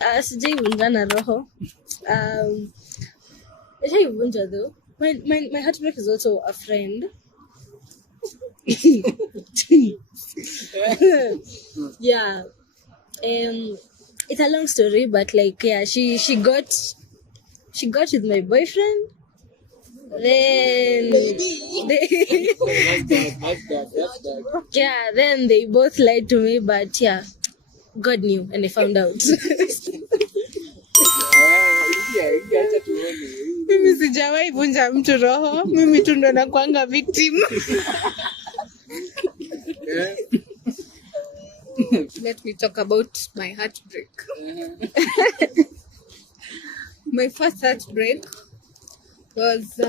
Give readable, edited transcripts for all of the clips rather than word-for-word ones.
Sijaivunja na roho. Sijaivunja though. My heartbreak is also a friend. Yeah. It's a long story, but like yeah, she got with my boyfriend. Then yeah, then they both lied to me, but yeah, God knew and I found out. Mimi sijawahi vunja mtu roho, mimi tu ndo nakuanga victim. Let me talk about my heartbreak. My first heartbreak was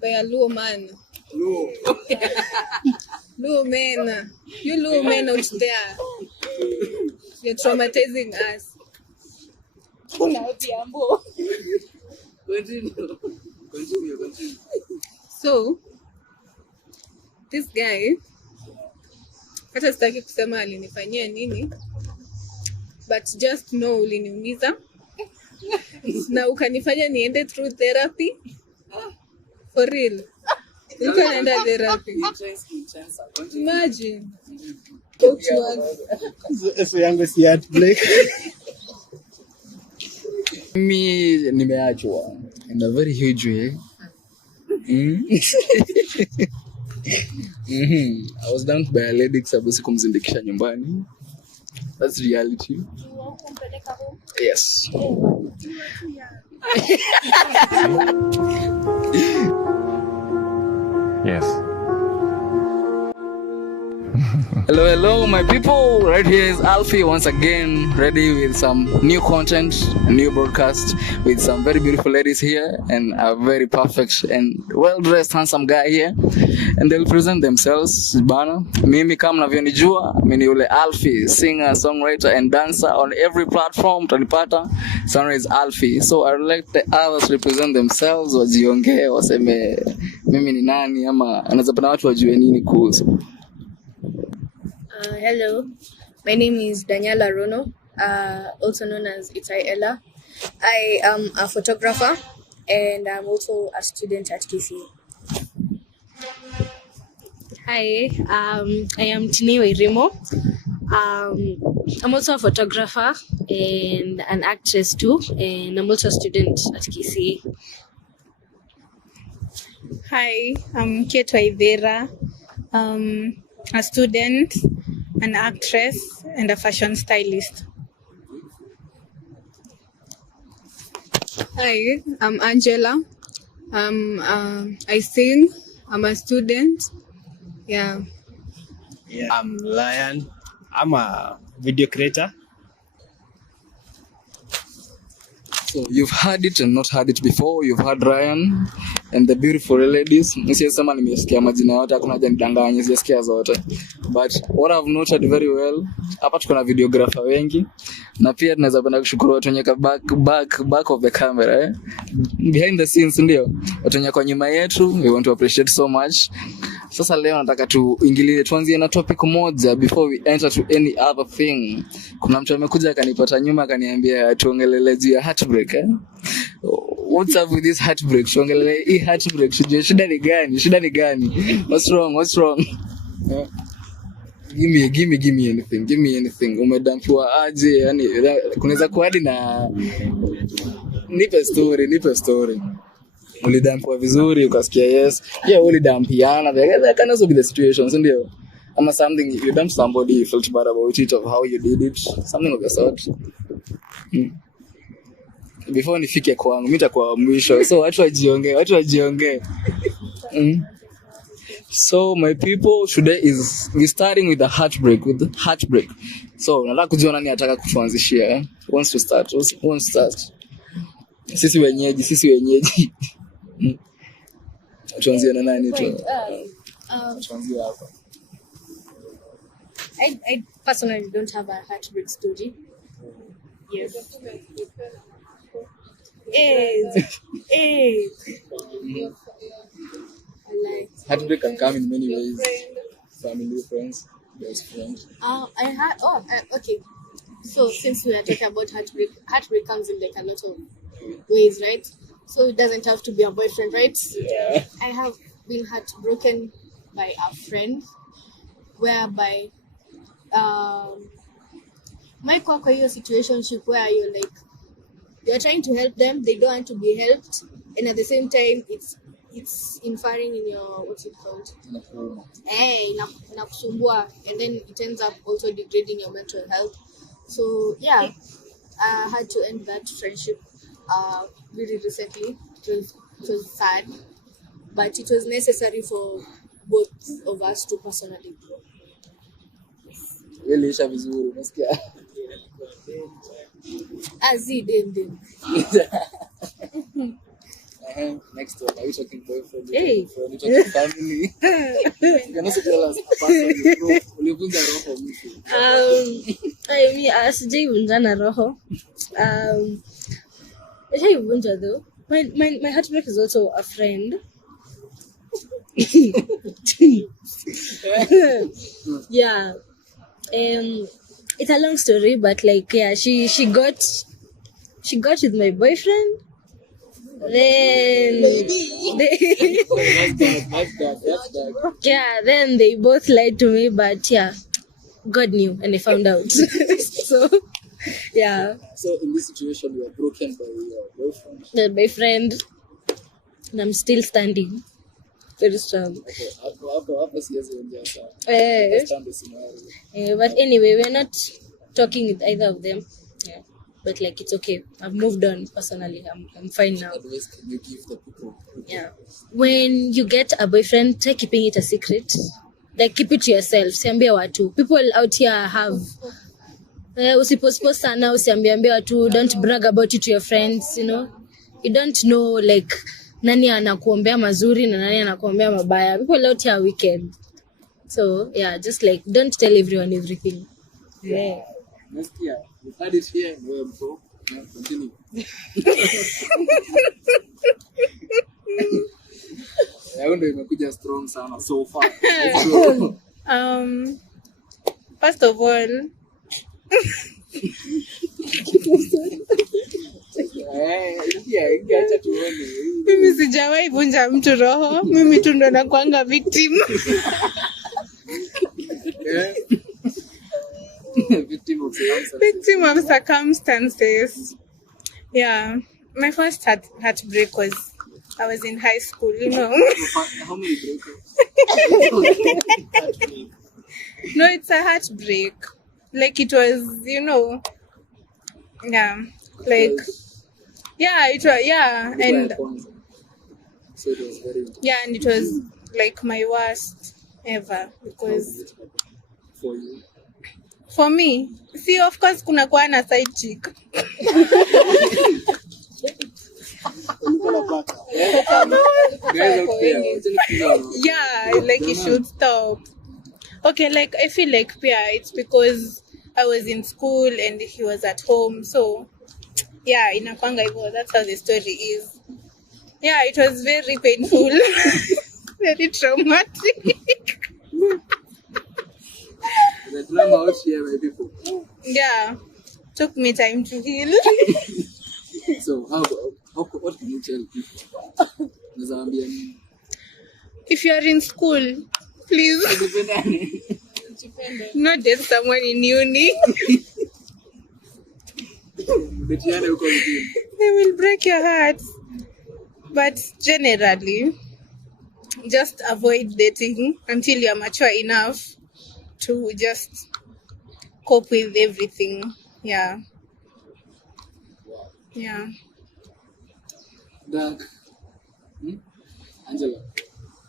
by a Luo man. Luo men. You Luo men out there. You're traumatizing us. Continue. So, this guy, hata sitaki kusema alinifanyia nini, but just know uliniumiza na ukanifanya niende through therapy. For real. You can enter therapy. Imagine. So yangu si heartbreak. Me nimeachwa in a very huge way. I was dumped by a lady sababu sikumzindikisha nyumbani. That's reality. Yes. Yes. Hello, my people. Right here is Alfie once again, ready with some new content, a new broadcast with some very beautiful ladies here and a very perfect and well-dressed, handsome guy here. And they'll present themselves. Bana, mimi kama mnavyonijua, mimi yule Alfie, singer, songwriter, and dancer on every platform. Tanipata, sound is Alfie. So I would like the others to represent themselves, wajiongee, waseme mimi ni nani ama anaweza pana watu wajue nini kuhusu. Hello, my name is Daniela Rono, also known as Itai Ella. I am a photographer and I'm also a student at KC. Hi, I am Tini Rimo. I'm also a photographer and an actress too, and I'm also a student at KC. Hi, I'm Keto Ivera, a student, an actress, and a fashion stylist. Hi, I'm Angela. I sing. I'm a student. Yeah. I'm Lion. I'm a video creator. So you've heard it and not heard it before. You've heard Ryan and the beautiful ladies. Nisiyesema nimesikia majina yote, hakuna haja nidanganye, sijasikia zote. But what I've noted very well, hapa tuko na videographer wengi na pia tunaweza penda kushukuru watu wenye back of the camera, eh? Behind the scenes ndio. Watu wenye kwa nyuma yetu, we want to appreciate so much. Sasa leo nataka tuingilie, tuanzie na topic moja before we enter to any other thing. Kuna mtu amekuja akanipata nyuma akaniambia tuongelele juu ya heartbreak, eh? What's up with this heartbreak? Tuongelele hii heartbreak, shida ni gani? What's wrong? Give me anything. Umedampiwa aje? Yani kunaweza kuwa hadi na nipe story. Ulidampiwa vizuri ukasikia yes. Yeah, ulidampiana. That can also be the situations, ndio. Ama something you dumped somebody, you felt bad about it, of how you did it, something of the sort. Before nifike kwangu, mimi nitakuwa mwisho. So watu wajiongee. So my people, today we starting with the heartbreak. So nataka kujua nani ataka kutuanzishia, eh? Wants to start. Sisi wenyeji. Tuanzie na nani tu? Tuanzie hapa. I personally don't have a heartbreak story. Yes. Heartbreak can come in many ways. Family, friends, best friends. Okay. So since we are talking about heartbreak comes in like a lot of ways, right? So it doesn't have to be a boyfriend, right? Yeah. I have been heartbroken by a friend, whereby my kwa hiyo situationship where you're trying to help them, they don't want to be helped, and at the same time it's inferring in your, what's it called, inakusumbua, and then it ends up also degrading your mental health. So yeah, I had to end that friendship really recently. It was sad, but it was necessary for both of us to personally grow. Iliisha vizuri, unasikia? Azidende. Next one, are you talking boyfriend? Hey. Are you talking family? You can also tell us a person ulivunja roho mtu. Mi sijaivunja na roho. Sijaivunja though. My heartbreak is also a friend. Yeah. It's a long story, but like, yeah, she got with my boyfriend. Then That's bad. yeah, then they both lied to me, but yeah, God knew and I found out. So yeah, So in this situation, you are broken by your boyfriend. the boyfriend, and I'm still standing very strong. Okay, hapo siwezi ongea sana. Understand the scenario. But anyway, we're not talking with either of them. Yeah, but like, it's okay. I've moved on personally. I'm fine now. Advice can you give the people? Yeah. When you get a boyfriend, try keeping it a secret. Like, keep it to yourself. Siambie watu. People out here have usipost sana, usiambie watu. Don't brag about it to your friends, you know. You don't know like nani anakuombea mazuri na nani anakuombea mabaya. People out here are wicked. So, yeah, just like, don't tell everyone everything. Yeah. Next year, we've had it here in Wempo. Continue. Yao ndio imekuja strong sana so far. Let's go. First of all, Ingeacha tuone. mimi sijawahi vunja mtu roho. Mimi tu ndo nakuanga victim. Victim of circumstances. Yeah. My first heartbreak was, I was in high school, you know. How many breakups? No, it's a heartbreak. Like, it was, you know. Yeah. Like, yeah, it was, yeah. And So it was very yeah, and it was like my worst ever, because for you. for me, see, of course, kuna kuwa na side chick. Yeah, like, it should stop. Okay, like, I feel like, yeah, it's because I was in school and he was at home. So, yeah, inakwanga hivyo. That's how the story is. Yeah, it was very painful. Very traumatic. The drama out here, my people. Yeah, took me time to heal. So, what can you tell people? Nazaambia nini? If you are in school, please not date someone in uni. Betiane uko within. They will break your heart. But generally, just avoid dating until you're mature enough to just cope with everything. Yeah. Yeah. Dark. Angela,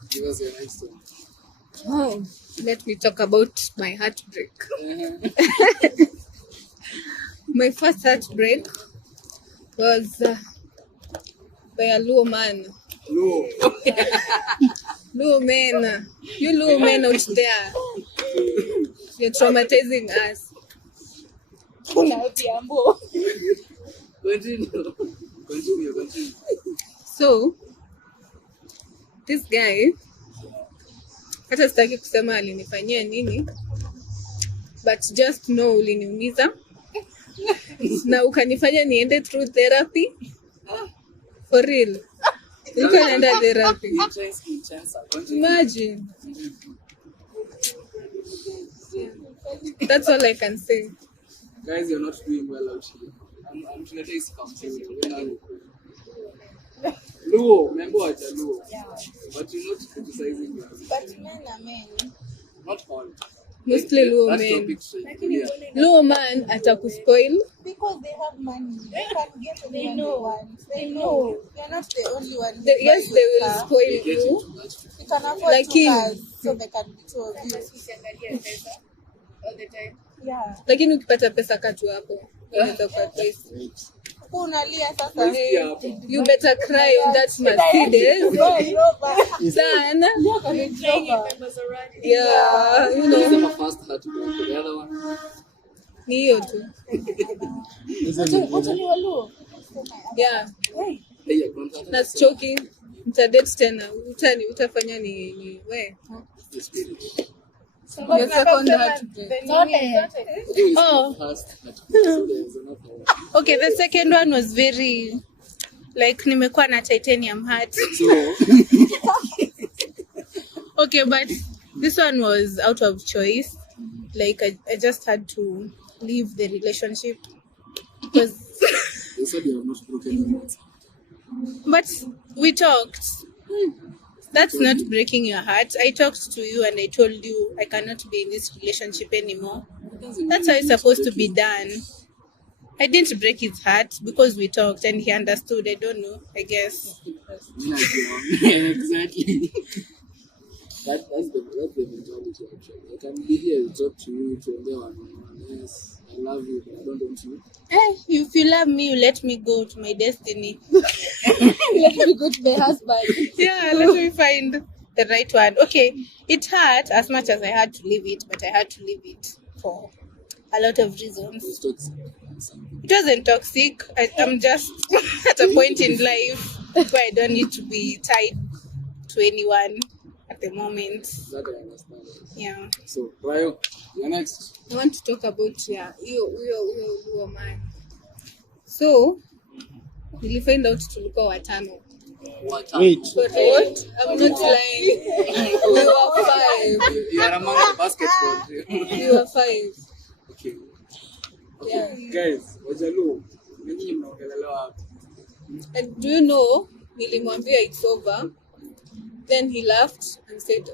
give us your next one. Oh, let me talk about my heartbreak. My first heartbreak was by a Luo man. No. Luo men. You Luo men out there. You're traumatizing us. Continue. So, this guy, hata sitaki kusema alinifanyia nini, but just know uliniumiza. Na ukanifanya niende through therapy. For real. You can enter therapy. Imagine. That's all I can say. Guys, you're not doing well out here. I'm trying to come Luo, remember what Luo. Yeah. But you're not criticizing them. But men are men. Not all. Mostly Luo That's men. your big strength. Yeah. Luo man atakuspoil. Because they have money. They can get what they want. They know. They're not the only one. Yes, they will spoil you. You can afford Like two him. cars, so they can be two of you. All the time. Yeah. Lakini ukipata pesa katu hapo. Unaweza kuadvise. Unalia sasa. You better cry on that Mercedes. Sana. Yeah, you know. It's a fast heartbreak. The other one. Ni hiyo tu. Yeah. Hey, you're going to That's choking. Mtadate tena. Utafanya ni we. the spirit. Your second heartbreak. Oh. Fast heartbreak. So there's another. Okay, the second one was very like nimekuwa na titanium heart. So, Okay, but this one was out of choice. Like I just had to leave the relationship because you said you have not broken your heart. but we talked. That's not breaking your heart. I talked to you and I told you I cannot be in this relationship anymore. That's how it's supposed to be done. I didn't break his heart because we talked and he understood. I don't know, I guess. Yeah, exactly. That's the mentality actually. I can be here to talk to you, to endeavor. Yes, I love you, but I don't want you. If you love me, you let me go to my destiny. Let me go to my husband. Yeah, let me find the right one. Okay, it hurt as much as I had to leave it, but I had to leave it for a lot of reasons. It's toxic. It wasn't toxic. I'm just at a point in life where I don't need to be tied to anyone at the moment. That I understand. Yeah. So, Rayo, you're next. I want to talk about huyo man. So, nilifind out tulikuwa watano. Wait. But what? I'm not lying. We were 5. You are among the basketball team. We were 5. Okay. Yeah. Guys, wajaluo, nyinyi mnaongelelewa wapi? And do you know, nilimwambia it's over. Then he laughed and said,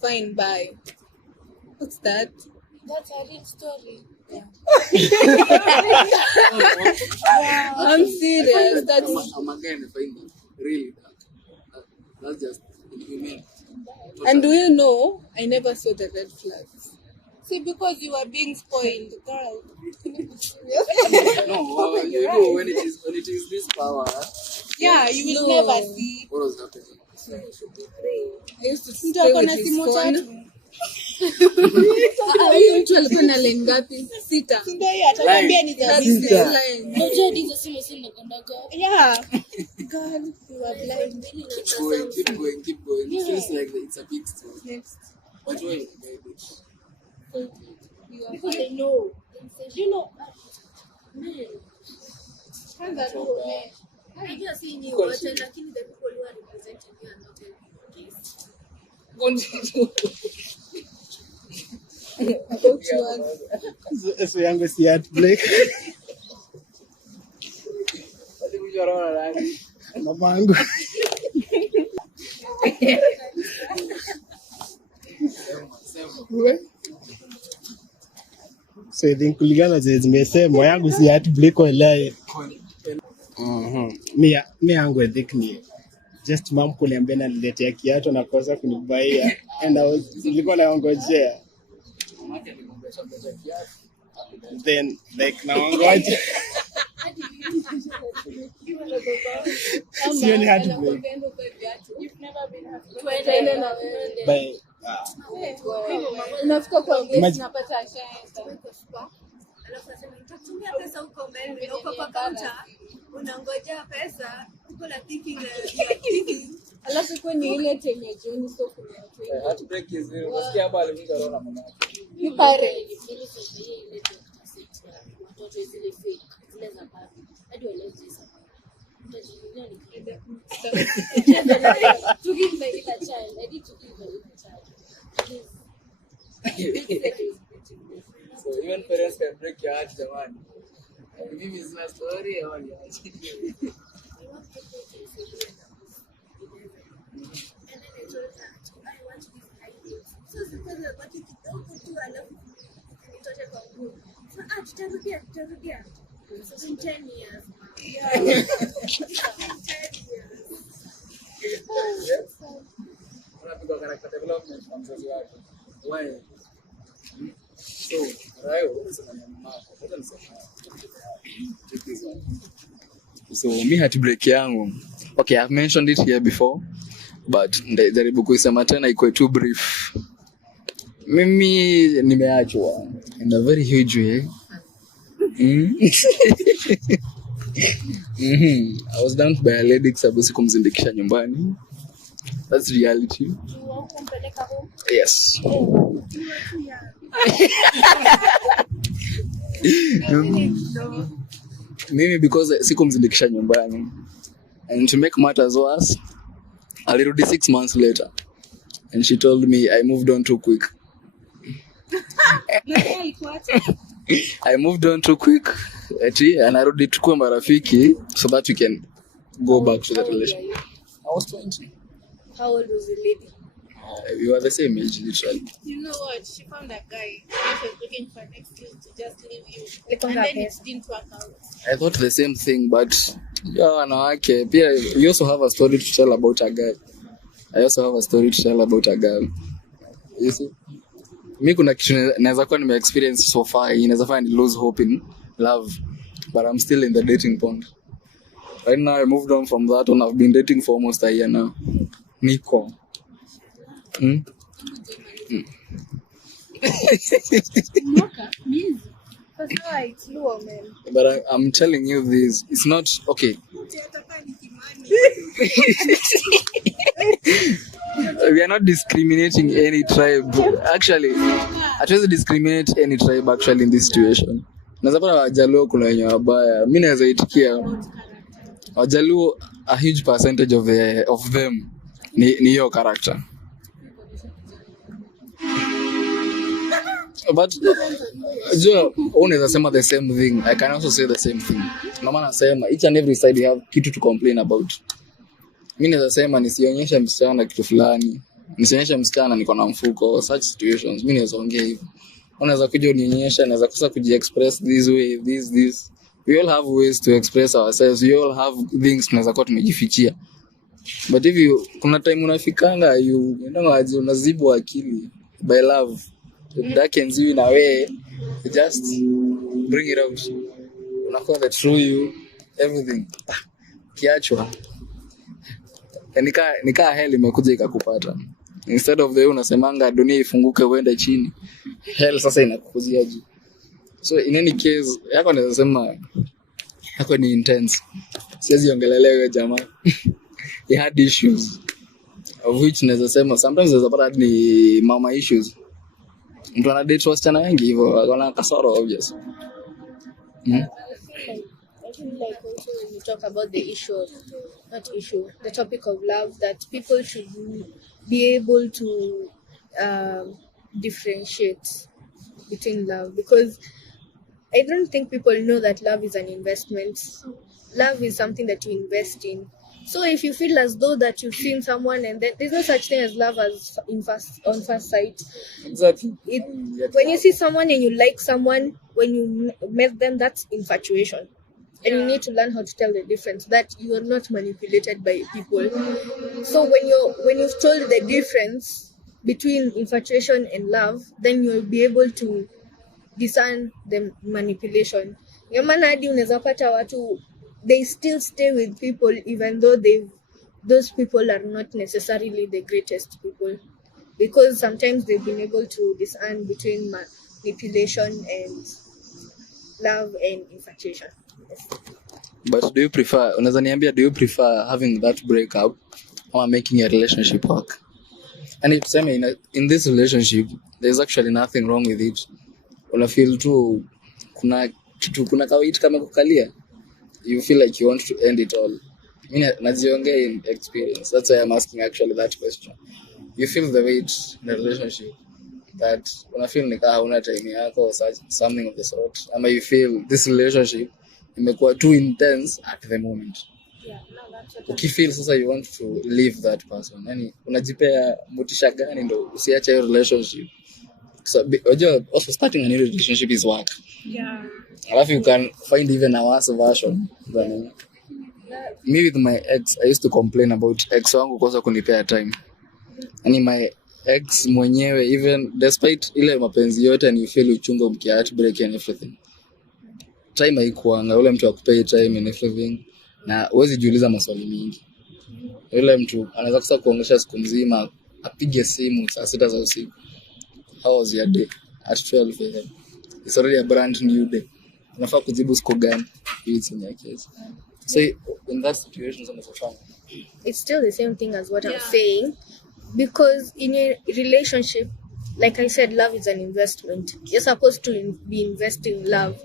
fine, bye. What's that? That's a real story. I'm serious. That's I'm again find that really dark. That's just inhumane. and do you know? I never saw the red flags. See, because you were being spoiled, girl. No, you know when it is this power. Yeah, you will No. never see. What was happening? I used to Mtu stay ako with na his simu phone. tatu. Huyu mtu alikuwa na line ngapi? 6. Ndio hiyo atakwambia ni za That's business. his line. Unajua hizo simu si nakondaga. Yeah. Girl, you are blind. Keep going. It feels like it's a big story. Next. But wait, baby. Because they know. You know, man. Kwanza tu ume. Unajua si ni wote lakini the people who are representing you are not every case. So yangu si heartbreak. Mamangu. So I think kulingana zenye zimesema yangu si heartbreak wallahi. Mi yangu I think ni just mom kuniambia na niletea kiatu na kosa kunibaia and nilikuwa naongojea then like naongoja sio ni heartbreak by Unafika kwa Imagine- gate unapata ashaenda. Alafu nasema nitatumia pesa huko mbele na uko kwa counter unangojea pesa uko na thinking Alafu kwa ni ile time ya jioni so kuna watu wengi. Heartbreak is real. Unasikia hapa alivunja roho na mama. You parents. To give my little child, I need to give my little child. So even parents can break your heart, jamani. Give me a story or what? Unapigwa character development kwa mzazi wako. Why? So, Rayo, unasema ni mama yako. Wacha niseme. Check this one. So, me heartbreak yangu. Okay, I've mentioned it here before, but ndajaribu kuisema tena iko too brief. Mimi nimeachwa in a very huge way. I was dumped by a lady kwa sababu sikumzindikisha nyumbani. That's reality. Yes. Maybe because sikumzindikisha nyumbani. And to make matters worse, alirudi 6 months later. And she told me I moved on too quick. I moved on too quick. And narudi tukue marafiki so that we can go back to the relationship. I was 20. How old was the lady? We were the same age, literally. You know what? She found a guy. She was looking for an excuse to just leave you. Like And on then her it didn't work out. I thought the same thing, but yeah, wanawake pia you also have a story to tell about a guy. I also have a story to tell about a girl. You see? Mi kuna kitu naweza kuwa nime experience so far, inaweza fanya ni lose hope in love, but I'm still in the dating pond. Right now I moved on from that and I've been dating for almost a year now. Niko. But I'm telling you this, it's not okay. We are not discriminating any tribe. Actually, hatuwezi discriminate any tribe actually in this situation. Naweza pata Wajaluo kuna wenye wabaya. Mimi naweza itikia Wajaluo, a huge percentage of them ni your character. But Joe, unaweza sema the same thing. I can also say the same thing. Na maana nasema each and every side you have kitu to complain about. Mimi naweza sema nisionyeshe msichana kitu fulani. Nisionyeshe msichana niko na mfuko, such situations. Mimi naweza ongea hivyo. Unaweza kuja unionyesha, naweza kosa kujiexpress this way, this. We all have ways to express ourselves. We all have things tunaweza kuwa tumejifichia. But if you kuna time unafikanga you know unazibu akili by love. It darkens you in a way, just bring it out. Unakuwa the true you, everything. Kiachwa. Nikaa hell imekuja ikakupata. Instead of the way unasemanga dunia ifunguke uende chini. Hell sasa inakukuzia juu. So in any case, yako naweza sema yako ni intense. Siwezi ongelelea wewe jamaa. He had issues of which naweza sema sometimes naweza pata ni mama issues. Mtu ana date wasichana wengi hivyo wana kasoro obvious. I feel like also when you talk about the topic of love, that people should be able to differentiate between love, because I don't think people know that love is an investment. Love is something that you invest in. So if you feel as though that you've seen someone and then there's no such thing as love as on first sight. Exactly. When you see someone and you like someone, when you met them, that's infatuation. And you need to learn how to tell the difference, that you are not manipulated by people. So when you've told the difference between infatuation and love, then you'll be able to discern the manipulation. Yamana hadi unaweza pata watu, they still stay with people even though those people are not necessarily the greatest people, because sometimes they've been able to discern between manipulation and love and infatuation. Yes. But do you prefer having that breakup or making a relationship work? And it's, I mean, in this relationship, there's actually nothing wrong with it. Una feel tu kuna kawait kama kukalia. You feel like you want to end it all. Mimi najiongea in experience. That's why I'm asking actually that question. You feel the weight in a relationship that una feel nika una time yako or something of the sort. Ama you feel this relationship imekuwa too intense at the moment. Yeah, no, that's what Ukifeel sasa you want to leave that person. Yani unajipea motisha gani ndo usiache hiyo relationship? So also starting a new relationship is work. Yeah. Alafu you can find even a worse version than me with my ex. I used to complain about ex wangu kosa kunipea time. Yani my ex mwenyewe, even despite ile mapenzi yote and you feel uchungu mki heartbreak and everything, time haikuanga. Ule mtu akupei time and everything, na uwezi jiuliza maswali mingi. Ule mtu anaweza kusa kuongesha siku mzima, apige simu saa 6 za usiku. How was your day? At 12 a.m. It's already a brand new day. Unafaa kujibu siku gani? It's in your case. So in that situation, It's still the same thing as what I'm saying, because in a relationship, like I said, love is an investment. You're supposed to be investing in love.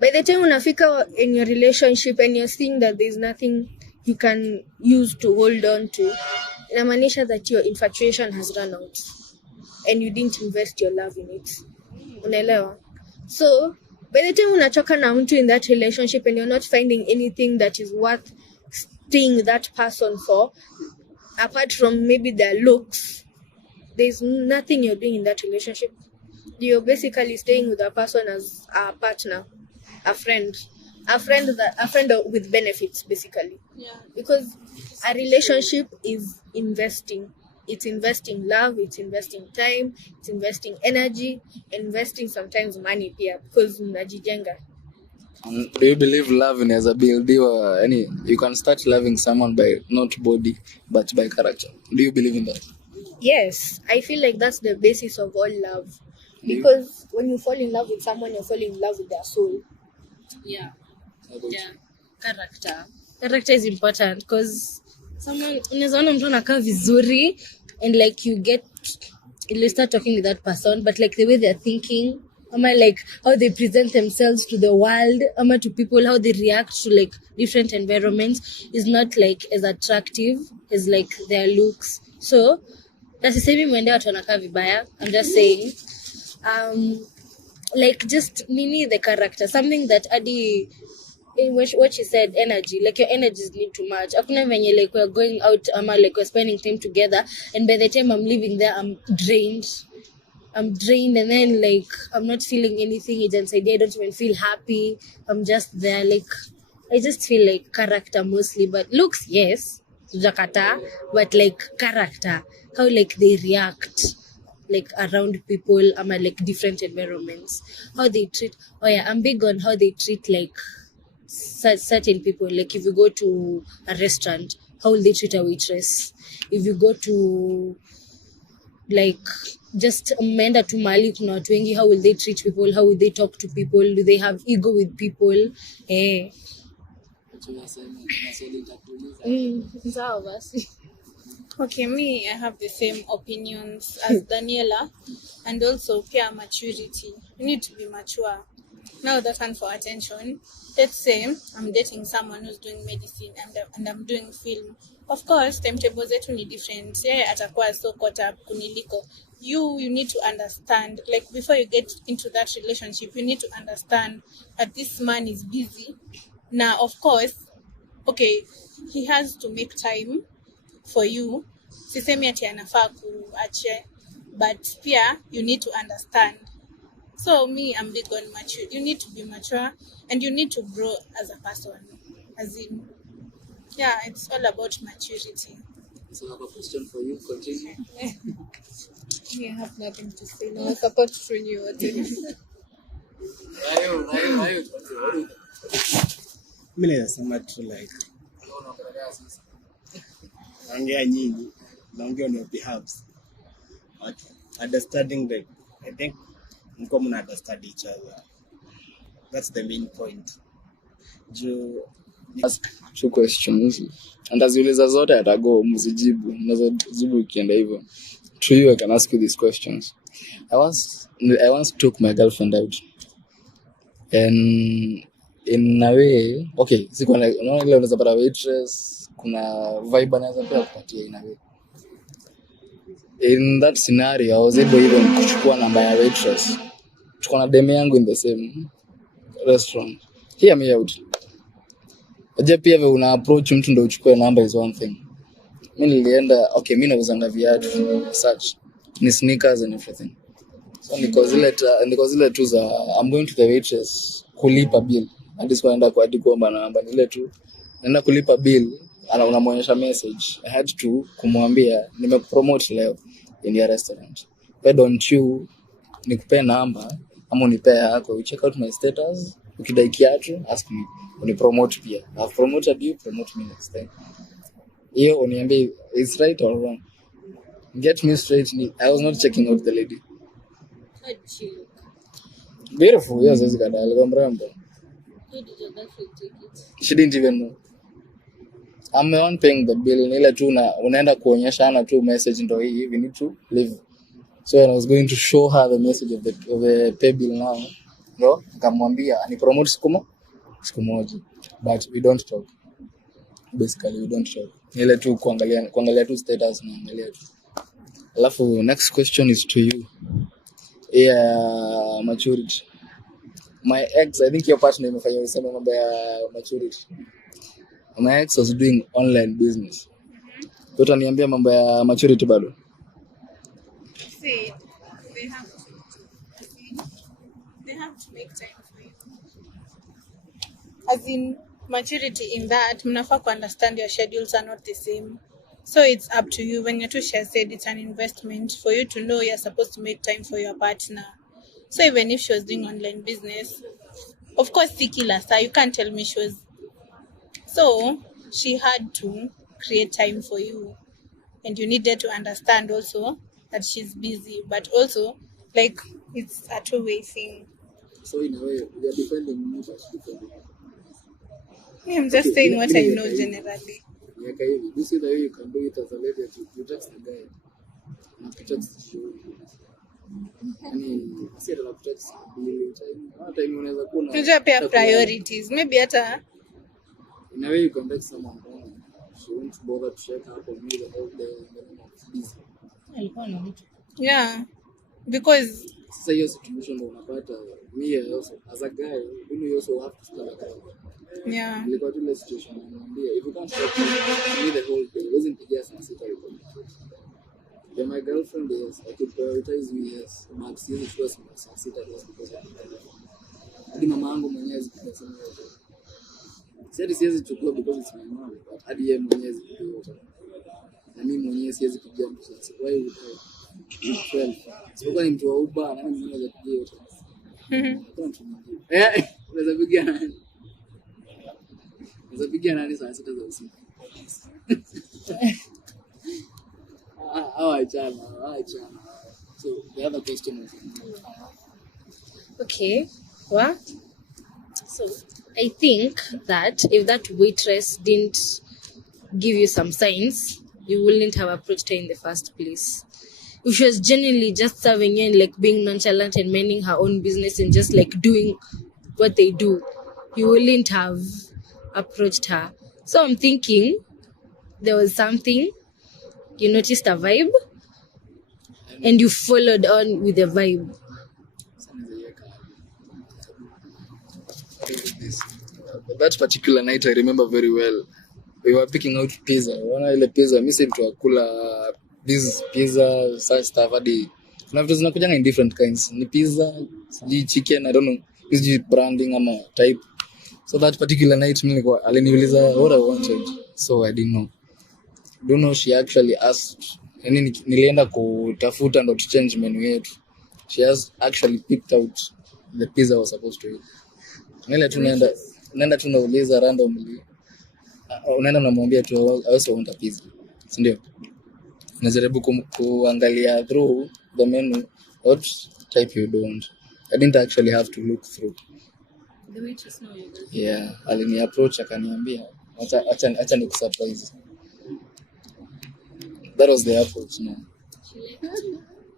By the time unafika in your relationship and you're seeing that there's nothing you can use to hold on to, inamaanisha that your infatuation has run out and you didn't invest your love in it. Unaelewa? So by the time unachoka na mtu in that relationship and you're not finding anything that is worth staying with that person for, apart from maybe their looks, there's nothing you're doing in that relationship. You're basically staying with a person as a partner, a friend with benefits, basically. Yeah. Because a relationship is investing. It's investing love, it's investing time, it's investing energy, investing sometimes money pia, because unajijenga. Do you believe love is a build? You can start loving someone by not body but by character. Do you believe in that? Yes, I feel like that's the basis of all love. Because when you fall in love with someone, you're falling in love with their soul. Yeah. Yeah. Character is important, because someone unaweza ona mtu anakaa vizuri and like you start talking with that person, but like the way they're thinking, like how they present themselves to the world, to people, how they react to like different environments is not like as attractive as like their looks. So that's the same mwende watu wanakaa vibaya. I'm just saying like just the character, something that Adi in what she said, energy, like your energies need too much. Hakuna venye like we're going out like we're spending time together and by the time I'm leaving there I'm drained and then like I'm not feeling anything inside. I don't even feel happy. I'm just there, like I just feel like character mostly, but looks yes, jakata, but like character, how like they react like around people, like different environments, how they treat. I'm big on how they treat like certain people. Like if you go to a restaurant, how will they treat a waitress? If you go to like just menda to mali kuna watu wengi, how will they treat people? How will they talk to people? Do they have ego with people? Sawa basi. Okay, me, I have the same opinions as Daniela, and also peer maturity. You need to be mature. Now that one for attention. Let's say I'm dating someone who's doing medicine and I'm doing film. Of course, timetables zetu ni different. Yeah, atakuwa so caught up kuniliko. You need to understand, like before you get into that relationship, you need to understand that this man is busy. Now, of course, okay, he has to make time for you. Sisemi ati anafaa kuache, but pia you need to understand. So me, I'm big on mature. You need to be mature and you need to grow as a person. As in, yeah, it's all about maturity. So I have a question for you. Continue. I have nothing to say. No, I support through you. Mimi nasema tu like naongea nyinyi, naongea on your behalf. Okay. Understanding like I think mko mna understand each other. That's the main point. Ask 2 questions and aziuliza zote atago mzijibu. Unazo jibu ukienda hivyo. to you, I can ask you these questions. I once took my girlfriend out, and in a way, okay, sikuwa like, unaona ile unaweza pata waitress, kuna vibe anaweza pia kupatia in a way. In that scenario, I was able even kuchukua namba ya waitress. Tuko na demu yangu in the same restaurant. Hear me out. Aje pia wewe una approach mtu ndio uchukue namba is one thing. Mimi nilienda, okay, mimi nauzanga viatu such ni sneakers and everything. So niko zile tu za I'm going to the waitress kulipa bill. Hadi sikuenda kwa hadi kuomba namba, ni ile tu naenda kulipa bill, unamwonyesha message. I had to kumwambia nimekupromote leo in your restaurant. Why don't you nikupe namba ama unipe yako, you check out my status, ukidai kiatu ask me, unipromote pia. I've promoted you, promote me next time. Hiyo uniambie is right or wrong. Get me straight, I was not checking out the lady. How did she look? Beautiful, yes, this guy alikuwa mrembo. How did your girlfriend take it? She didn't even know. I'm the one paying the bill. Nile tu unaenda kuonyeshana tu message ndio hii, we need to leave. So when I was going to show her the message of the pay bill now, no, nikamwambia ani promote siku moja, but we don't talk. Basically we don't talk. Nile tu kuangalia tu status na angalia tu. Alafu next question is to you. Yeah, maturity. My ex, I think your partner imefanya useme mambo ya maturity. My ex was doing online business. Utaniambia mambo ya maturity bado? See, they have to make time for you. As in maturity in that, mnafaa ku understand your schedules are not the same. So it's up to you. When Yatusha said it's an investment for you to know you're supposed to make time for your partner. So even if she was doing online business, of course, you can't tell me she was. So she had to create time for you. And you needed to understand also that she's busy. But also, like, it's a two-way thing. So in a way, you're defending me, but defending me. I'm just saying what I know generally. You see the way you can do it as a lady, you text the guy. And you text you. Yani, si ata text bila time unaweza kuna. Unajua pia priorities. Maybe hata in a way you can text someone wrong. She won't bother to check up on you the whole day and then busy. Alikuwa na mtu. yeah, because Sasa hiyo situation unapata me also as a guy, you also have to stand account. yeah. Nilikuwa tu ile situation namwambia if you can't talk to me the whole day, wasn't pigia sana sita yuko. Yeah, my girlfriend, yes, I could prioritize you, yes, but siwezi chukua saa sita just because of that. Hadi mama yangu mwenyewe zipiga sana yote. Siwezi chukua because it's my mom, but hadi yeye mwenyewe zipiga yote. Na mimi mwenyewe siwezi pigia mtu sasa. Why would I? 12. Sikuwa ni mtu wa Uber, nani mwenyewe anaweza pigia yote. Unaweza pigia nani? Unaweza pigia nani saa sita za usiku? Achana. So the other question is Okay. What? So I think that if that waitress didn't give you some signs, you wouldn't have approached her in the first place. If she was genuinely just serving you and like being nonchalant and minding her own business and just like doing what they do, you wouldn't have approached her. So I'm thinking there was something, you noticed a vibe and you followed on with the vibe. That particular night I remember very well. We were picking out pizza. Wana ile pizza, mimi si mtu wa kula this pizza, such stuff hadi. Kuna vitu zinakujanga in different kinds. Ni pizza, sijui chicken, I don't know. Sijui branding ama type. So that particular night mimi nilikuwa aliniuliza what I wanted. So I didn't know. Don't know she actually asked. Yani nilienda kutafuta ndo to change menu yetu. She has actually picked out the pizza I was supposed to eat. Nile tunaenda tunauliza randomly. Unaenda unamwambia tu I also want a pizza. Si ndio? Najaribu kuangalia through the menu what type you don't. I didn't actually have to look through. The waitress know you. Yeah, alini approach akaniambia acha nikusurprise. That was the approach, no.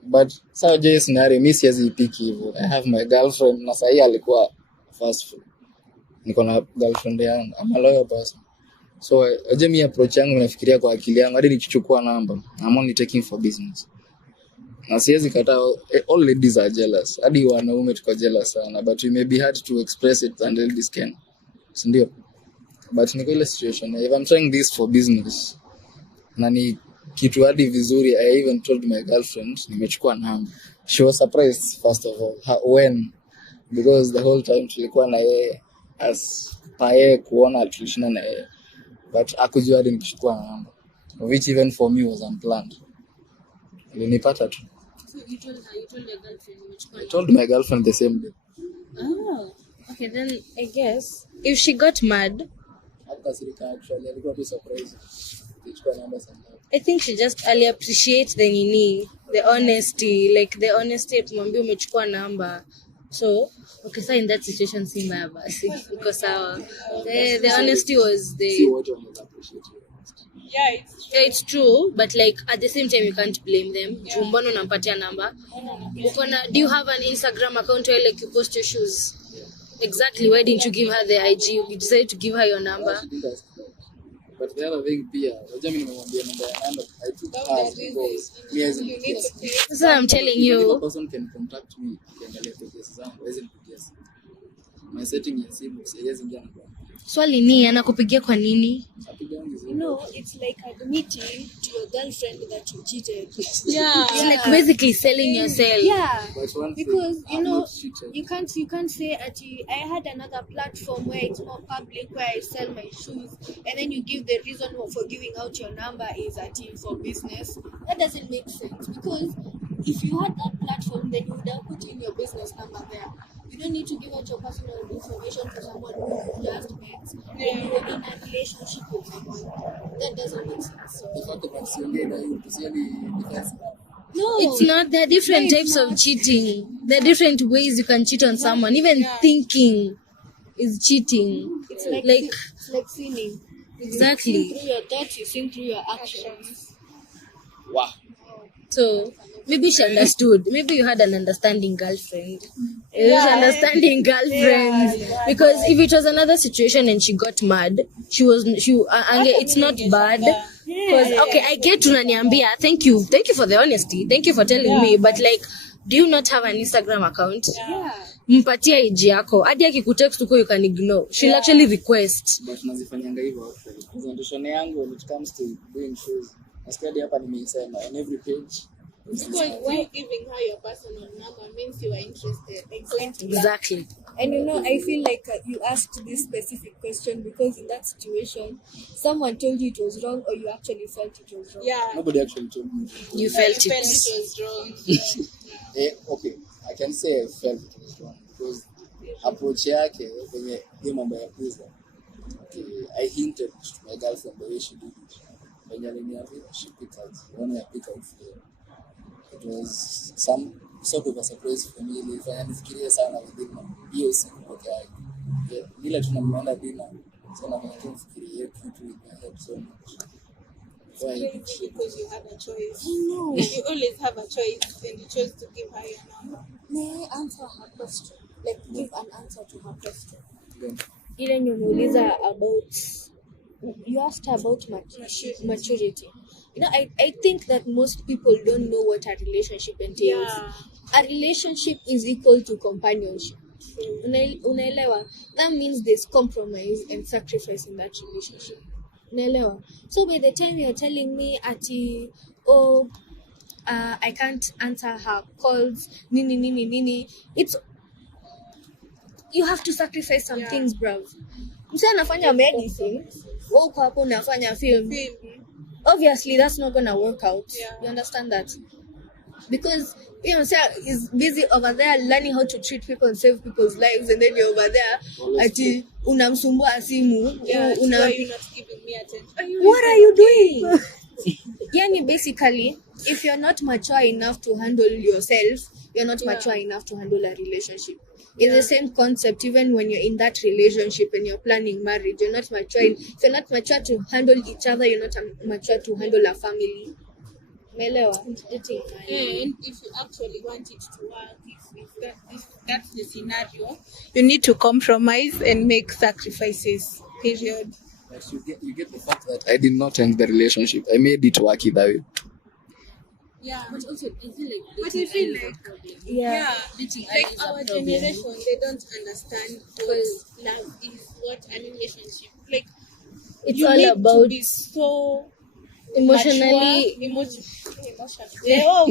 But sawa je scenario mimi siwezi ipiki hivyo. I have my girlfriend na sahi alikuwa first. Niko na girlfriend yangu. I'm a loyal person. So aje mimi approach yangu nafikiria kwa akili yangu hadi nikichukua namba. I'm only taking for business. Na siwezi kataa all ladies are jealous. Hadi wanaume tuko jealous sana, but we may be hard to express it and ladies can. Sindio? But niko ile situation. If I'm trying this for business na ni kitu hadi vizuri, I even told my girlfriend nimechukua namba. She was surprised first of all when, because the whole time tulikuwa na yeye as paye kuona tulishinda na yeye, but akujua hadi nikichukua namba, which even for me was unplanned. Ilinipata tu. So you told your girlfriend I told my girlfriend the same day. Oh, okay, then I guess if she got mad, Akasirika actually alikuwa tu surprised. Nikichukua namba sana. I think she just only appreciate the honesty, like the honesty tumwambie umechukua namba. So, okay, so in that situation si mbaya basi. Iko sawa. The honesty was See what one appreciate you. Yeah, Yeah, it's true, but like at the same time you can't blame them. Juu mbona unampatia namba? Do you have an Instagram account where like you post your shoes? Exactly. Why didn't you give her the IG? You decided to give her your number. But the other thing pia, unajua mimi nimemwambia namba ya namba, I took her because me as That's what I'm telling if a you. person can contact me, akiangalia pages zangu, hawezi nipigia simu. My setting ya simu siwezi ingia namba. Swali ni anakupigia kwa nini? Napigangi simu. No, it's like admitting to your girlfriend that you cheated. yeah. It's like basically selling yourself. Yeah, But one thing, because you I'm know not cheated. you can't say I had another platform where it's more public where I sell my shoes, and then you give the reason for giving out your number is for business. That doesn't make sense, because if you had that platform, then you would have put in your business number there. You don't need to give out your personal information to someone who you just met when you were in a relationship with someone. That doesn't make sense. The fact that siongei na you, tusieni defense. No, It's not. There are different No, it's types of not. cheating. There are different ways you can cheat on someone. Even thinking is cheating. It's like it's like sinning. Exactly. You sin through your thoughts, you sin through your actions. Wow. So maybe she understood. Maybe you had an understanding girlfriend. Understanding girlfriend. Because if it was another situation and she got mad, it's not bad. Because okay, I get unaniambia. Thank you for the honesty. Thank you for telling me. But like, do you not have an Instagram account? Yeah. Mpatia IG yako. Hadi akikutext uko you can ignore. She'll actually request. But nazifanyanga hivyo actually. Presentation yangu when it comes to doing shows. Nasikia hapa nimeisema on every page. Because why giving her your personal number means you are interested. Exactly. And you know, I feel like you asked this specific question because in that situation, someone told you it was wrong, or you actually felt it was wrong. Yeah. Nobody actually told me. You felt You it. was wrong. Okay, I can say I felt it was wrong because approach yake kwenye hiyo mambo ya pizza. Okay, I hinted to my girlfriend the way she did it. When aliniambia she picked out one I picked out for her. It was some sort of a surprise for me. Ilifanya nifikirie sana within hiyo siku peke yake. Bila tunamuenda dinner, sana nifikirie kitu in my head so much. Why? Because you had a choice. You always have a choice, and you chose to give her your number. May I answer her question? Like, give an answer to her question. Then, Ile nimuuliza about, you asked her about maturity. You know, I think that most people don't know what a relationship entails. Yeah. A relationship is equal to companionship. Unaelewa? That means there's compromise and sacrifice in that relationship. Unaelewa? So by the time you're telling me I can't answer her calls, nini, it's, you have to sacrifice some things, bruv. Msa anafanya medicine, wewe uko hapo unafanya film. Obviously that's not gonna work out. You understand that? Because Sir is busy over there learning how to treat people and save people's lives, and then you're over there ati unamsumbua simu. Why you're not giving me attention? What are you doing? Yani basically, if you're not mature enough to handle yourself, you're not mature enough to handle a relationship. It's the same concept even when you're in that relationship and you're planning marriage. You're not mature. If you're not mature to handle each other, you're not mature to handle a family. Umeelewa? Dating. And if you actually want it to work, if that's the scenario, you need to compromise and make sacrifices. Period. But you get the fact that I did not end the relationship. I made it work either way. Yeah. But also, I feel like But I dating feel is a like problem. yeah, Dating like is a our problem. generation, they don't understand what love is, what a relationship. Like It's you all need about to be so emotionally. emotionally. Oh,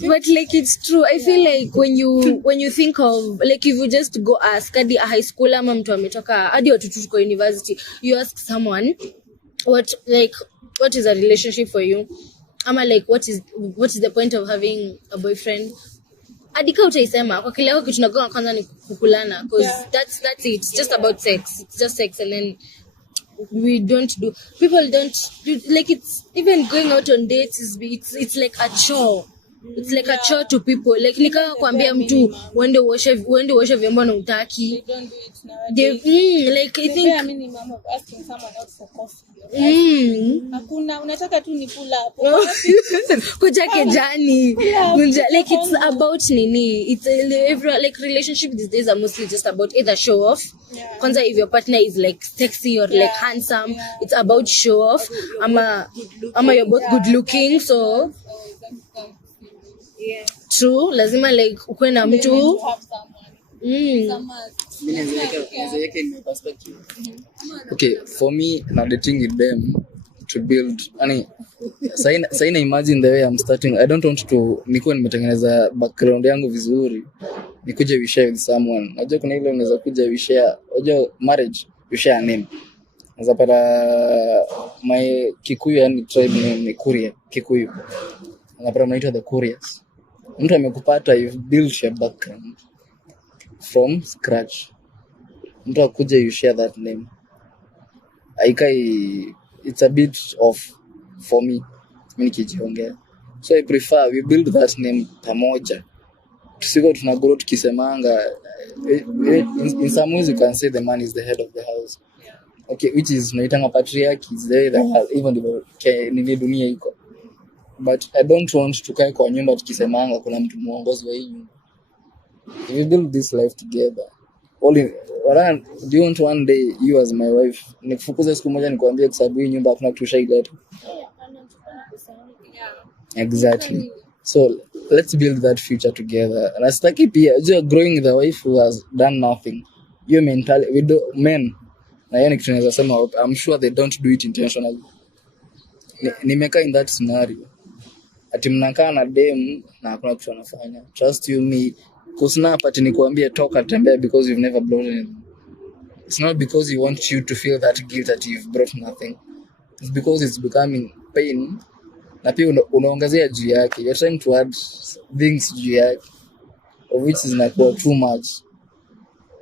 But like it's true. I feel like when you think of like if you just go ask hadi a high school ama mtu ametoka hadi watoto tuko university, you ask someone what is a relationship for you, ama like what is the point of having a boyfriend, adika utaisema kwa kile kitu tunagonga kwanza ni kukulana because that's it. It's just about sex. It's just sex, and then people don't do, like it's even going out on dates it's like a chore. It's like a chore to people. Like nika kuambia mtu uende uoshe vyombo na utaki. don't do it nowadays. Like I The think bare minimum of asking someone out for coffee. Hakuna, unataka tu ni pull up. kuja kejani like it's about nini, it's like relationship these days are mostly just about either show off. Kwanza if your partner is like sexy or like handsome, it's about show off, ama you're both good looking, so true lazima like ukwe na mtu Okay, for me, na dating with them to build. Ani, saina imagine the way I'm starting. I don't want to nikuwa nimetengeneza background yangu vizuri. Nikuje we share with someone. Unajua kuna ile unaweza kuja we share. Unajua marriage, we share a name. Unaweza pata my Kikuyu yani tribe name ni Kuria, Kikuyu. Unapata mnaitwa the Kurias. Mtu amekupata, you've built your background from scratch. Mtu akuja you share that name. It's a bit off for me. Mimi nikijiongea. So I prefer we build that name pamoja. Tusiko tunagrow tukisemanga in some ways you can say the man is the head of the house. Okay, which is naitanga patriarchy is there even ni dunia iko. But I don't want tukae kwa nyumba tukisemanga kuna mtu muongozi wa hii nyumba. If we build this life together, do you want one day you as my wife nikufukuze siku moja nikwambie kwa sababu hii nyumba hakuna kitu shaileta? Exactly. So let's build that future together. And astaki pia just growing the wife who has done nothing. Your mentality with the men na yani kitu naweza sema I'm sure they don't do it intentionally. Nimeka in that scenario. Ati mnakaa na dem na hakuna kitu anafanya. Trust you me. Kusnap ati nikwambie toka tembea because you've never brought anything. It's not because he wants you to feel that guilt that you've brought nothing. It's because it's becoming pain. Na pia unaongezea juu yake. You're trying to add things juu yake, of which is inakuwa too much.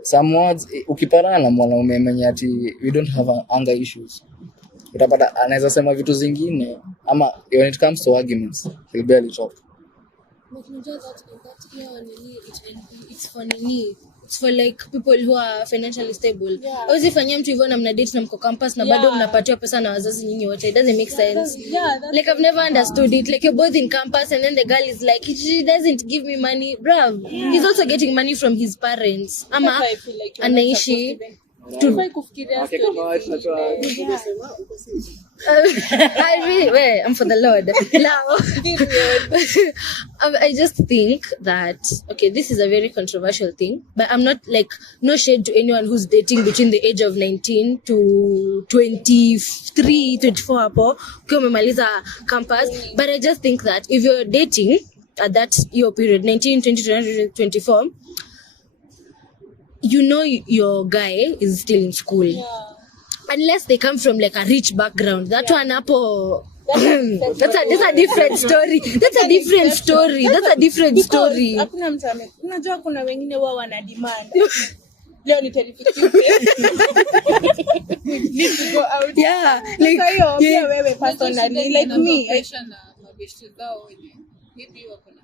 Some words, ukipatana na mwanaume mwenye ati we don't have anger issues, utapata anaweza sema vitu zingine, ama when it comes to arguments he'll barely talk. But you know that it's for nini. It's for like people who are financially stable. Hauwezi fanyia mtu hivyo na mna date na mko campus na bado mnapatiwa pesa na wazazi nyinyi wote. It doesn't make sense. Like I've never understood it. Like you're both in campus and then the girl is like she doesn't give me money. Bruv, he's also getting money from his parents. Ama anaishi I'm for the Lord. I just think that okay, this is a very controversial thing, but I'm not like no shade to anyone who's dating between the age of 19 to 23, 24 hapo ukiwa umemaliza campus. But I just think that if you're dating at that year period 19, 20, 24, you know your guy is still in school. Unless they come from like a rich background. That one hapo that's a different story. That's a different story. Hakuna mtu unajua kuna wengine wao wana demand. Leo ni terrific. Need to go out. Yeah, like pia wewe personally like me. Mabeshte zao wenye maybe wako na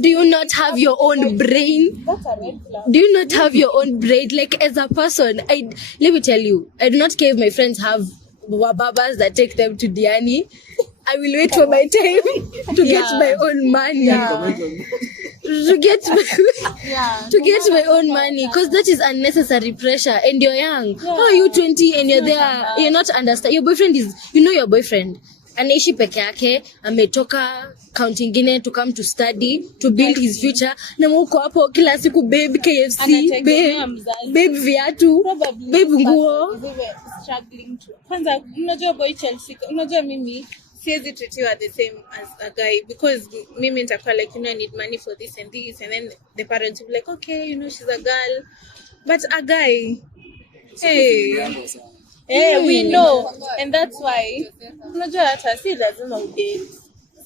Do you not have your own brain? That's a red flag. Do you not have your own brain? Like, as a person, let me tell you, I do not care if my friends have wababas that take them to Diani. I will wait for my time to get my own money. To get my own money, because that is unnecessary pressure, and you're young. How are you 20 and you're there? You're not understand. Your boyfriend is, your boyfriend anaishi peke yake, ametoka county ingine to come to study, to build his future, na uko hapo kila siku babe KFC, babe viatu, babe nguo. Struggling to. Kwanza unajua boy Chelsea, unajua mimi siwezi treatiwa the same as a guy, because mimi nitakuwa like, I need money for this and this, and then the parents will be like, okay, she's a girl, but a guy, we know, and that's why unajua hata si lazima udate.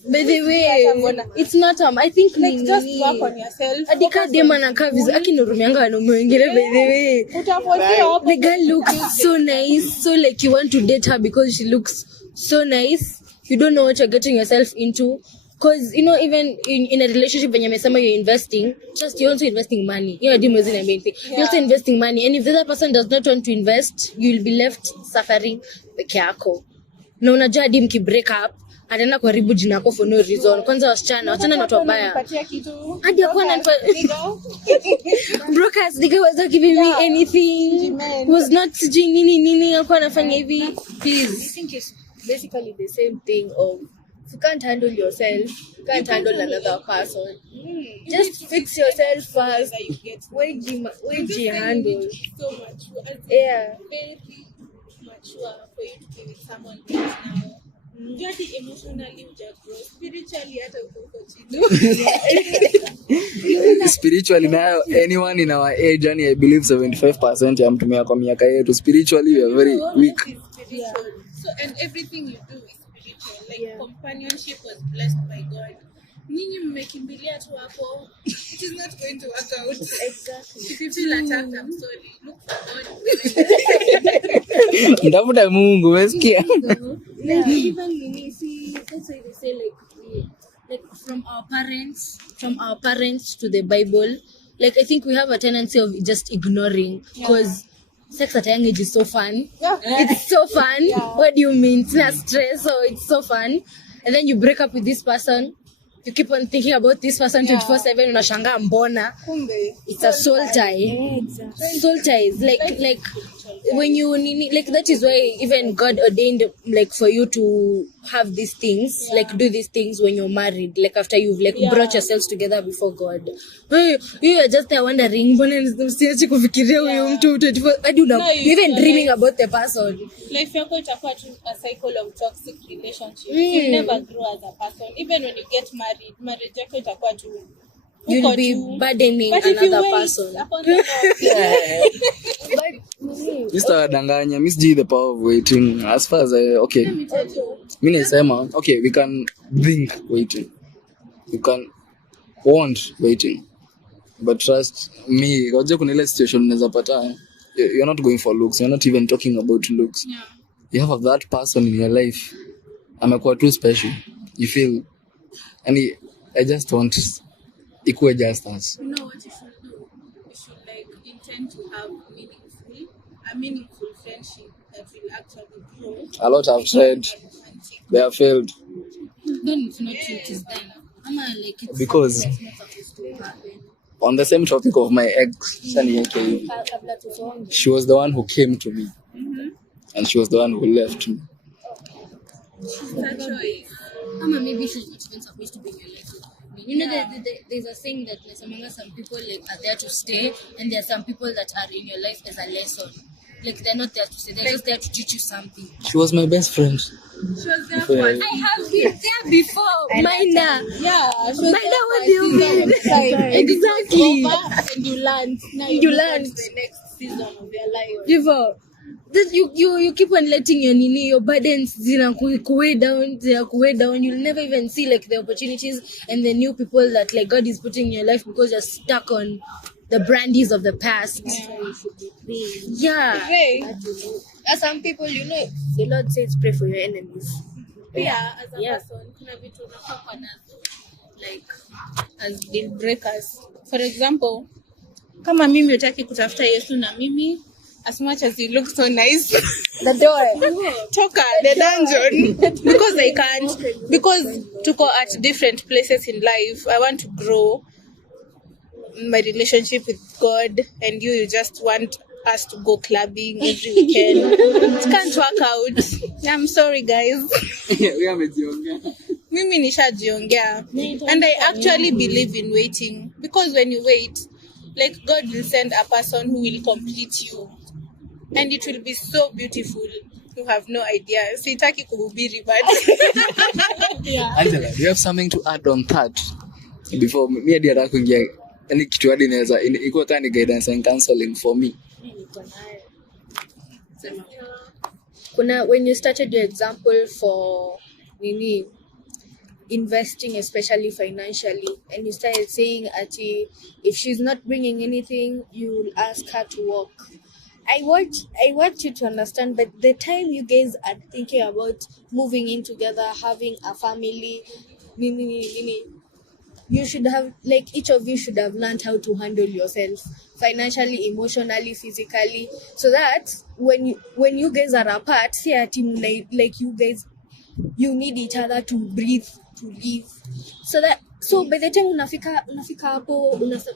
By the way, it's not I think like just work on yourself. Adika dema na kaviz akinurumianga wanaume wengine. By the way, the girl looks so nice, so like you want to date her because she looks so nice. You don't know what you're getting yourself into, because even in a relationship when you're investing, you're also investing money. You're the main thing. You're also investing money, and if the other person does not want to invest, you'll be left suffering peke yako. Na unajua hadi mkibreak up ataenda kuharibu jina yako for no reason. Kwanza wasichana na watu wabaya. Hadi hapo brokers nigga was not giving me anything. Was not doing nini alikuwa anafanya hivi. Please. I think it's basically the same thing of, if you can't handle yourself, you can't handle another person. Just fix yourself first. Wait, handle. So mature. Yeah. Very mature for you to be with someone right now. Just emotionally ujagrow, spiritually hata uko chini. Spiritually now, anyone in our age, and I believe 75% ya mtumia kwa miaka yetu, spiritually we are very weak. So, and everything you do is spiritual. Like companionship was blessed by God. Nyinyi mmekimbilia tu hapo. It is not going to work out. Exactly. If you feel attacked, I'm sorry. Look for God. Ndafuta Mungu, umesikia? Like even see, that's why they say like from our parents to the Bible. Like I think we have a tendency of just ignoring, because sex at a young age is so fun. It's so fun. What do you mean? It's not stress, so it's so fun. And then you break up with this person. You keep on thinking about this person 24/7. Unashangaa mbona. It's a soul tie. Soul ties. Like when you like, that is why even God ordained like for you to have these things, like do these things when you're married, like after you've like brought yourselves together before God. You are just there wondering, mbona msiache kufikiria huyu mtu 24. I don't know. You even dreaming about the person. Life yako itakuwa a cycle of toxic relationships. You never grow as a person. Even when you get married, marriage yako itakuwa tu, you'll be burdening another person. Mr. Danganya, Miss G, the power of waiting. As far as mimi nasema, okay, we can think waiting. You can want waiting. But trust me, unajua kuna ile situation unaweza pata, you're not going for looks. You're not even talking about looks. You have that person in your life. Amekuwa too special. You feel, and I just want equal justice. You know what you should do? You should like intend to have a meaningful friendship that will actually grow. A lot have tried. They have failed. Then it's not true, it is done. Like it's Because not supposed to happen. on the same topic of my ex, she was the one who came to me. And she was the one who left me. Maybe she's not even supposed to be in your life. There's a saying that some people like are there to stay, and there are some people that are in your life as a lesson. Like they're not there to stay, they're just there to teach you something. She was my best friend. She was there for I have been there before. Minor. Minor, what do you mean? Exactly. And you learned. Now You learned. the next season of their life. Before. That you keep on letting your burdens weigh down. You'll never even see like the opportunities and the new people that like God is putting in your life, because you're stuck on the brandies of the past. Yeah. As some people, the Lord says pray for your enemies. Yeah, as a person, kuna vitu unafaa kwa nazo. Like as deal breakers. For example, kama mimi utaki kutafuta Yesu na mimi, as much as you look so nice, The door. toka the dungeon, because I can't, because tuko at different places in life. I want to grow my relationship with God, and you just want us to go clubbing every weekend. It can't work out. I'm sorry, guys. Mimi nishajiongea, and I actually believe in waiting, because when you wait, like, God will send a person who will complete you, and it will be so beautiful. You have no idea. Sitaki kuhubiri, but Angela, do you have something to add on that before me hadi hata kuingia yani kitu hadi inaweza iko kama guidance and counseling for me? Kuna when you started your example for nini investing, especially financially, and you started saying ati if she's not bringing anything, you will ask her to work. I want you to understand, but the time you guys are thinking about moving in together, having a family, nini, you should have, like, each of you should have learned how to handle yourself financially, emotionally, physically, so that when you guys are apart, see a team like you guys, you need each other to breathe, to live, so by the time unafika hapo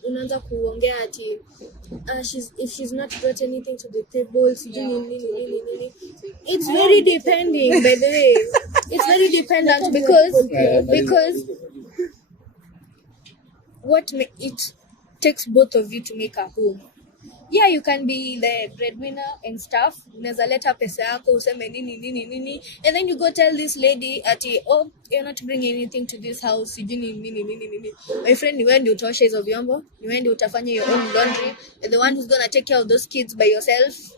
unaanza kuongea ati if she's not brought anything to the table, nini. It's very depending, by the way. It's very dependent because it takes both of you to make a home. Yeah, you can be the breadwinner and stuff. Unaweza leta pesa yako useme nini, and then you go tell this lady ati, oh, you're not bringing anything to this house, nini. My friend, ni wewe ndio utosha hizo vyombo, ni wewe ndio utafanya your own laundry, you're the one who's gonna take care of those kids by yourself.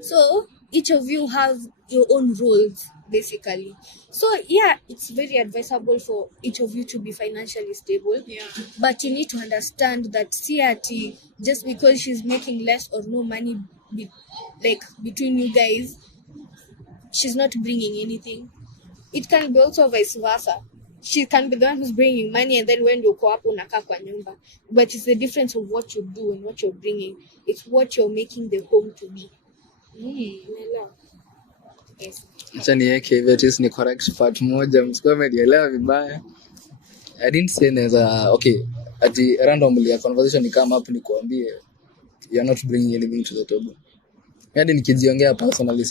So each of you have your own roles, basically. So yeah, it's very advisable for each of you to be financially stable. Yeah. But you need to understand that CRT, just because she's making less or no money between you guys, she's not bringing anything. It can be also vice versa. She can be the one who's bringing money, and then when you go up unakaa kwa nyumba. But it's the difference of what you do and what you're bringing. It's what you're making the home to be. Yes. Acha niweke hivyo tis ni correct part moja, msikuwa mmenielewa vibaya. I didn't say neza, okay, ati randomly a conversation ni come up nikuambie you're not bringing anything to the table. Hadi nikijiongea personally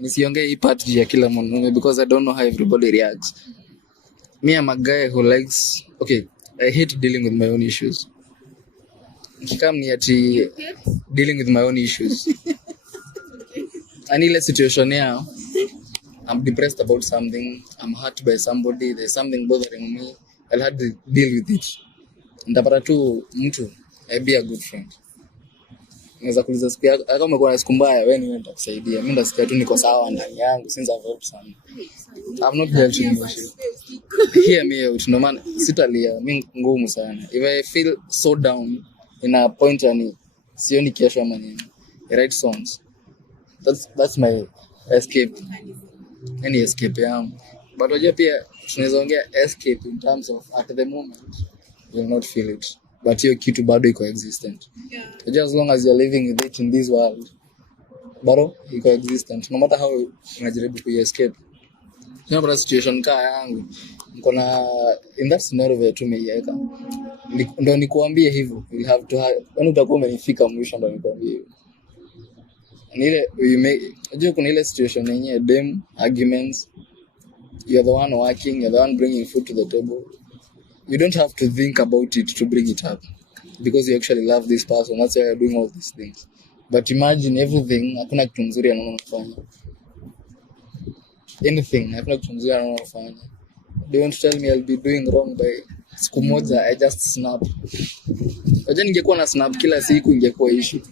nisiongee hii part ya kila mwanaume because I don't know how everybody reacts. Me, I'm a guy who likes, okay, I hate dealing with my own issues. Nikikam ni ati dealing with my own issues. And in a situation here, I'm depressed about something, I'm hurt by somebody, there's something bothering me, I'll have to deal with it. Ndapata tu mtu, I'll be a good friend. Naweza kuuliza siku yako, kama umekuwa na siku mbaya, wewe ni nitakusaidia. Mimi ndasikia tu niko sawa ndani yangu since I've helped some. I'm not helping you. Hear me out, no man, sitalia, mimi ngumu sana. If I feel so down in a point ani sioni kesho ama nini, I write songs. That's my escape. Any escape yangu. But unajua pia tunaweza ongea escape in terms of at the moment you will not feel it, but hiyo kitu bado iko existent. Yeah. Just as long as you're living with it in this world, bado iko existent, no matter how unajaribu ku escape. Kuna situation kaa yangu niko na in that scenario where tumeiweka, ndio nikuambie hivyo, you have to when utakuwa umenifika mwisho ndio nikuambie hivyo. Nile unajua kuna ile situation yenyewe dem arguments, you're the one working, you're the one bringing food to the table. You don't have to think about it to bring it up because you actually love this person, that's why you're doing all these things. But imagine everything, hakuna kitu nzuri anaona kufanya. Anything, hakuna kitu nzuri anaona kufanya. Do you want to tell me I'll be doing wrong by siku moja I just snap? Unajua ningekuwa na snap kila siku ingekuwa issue.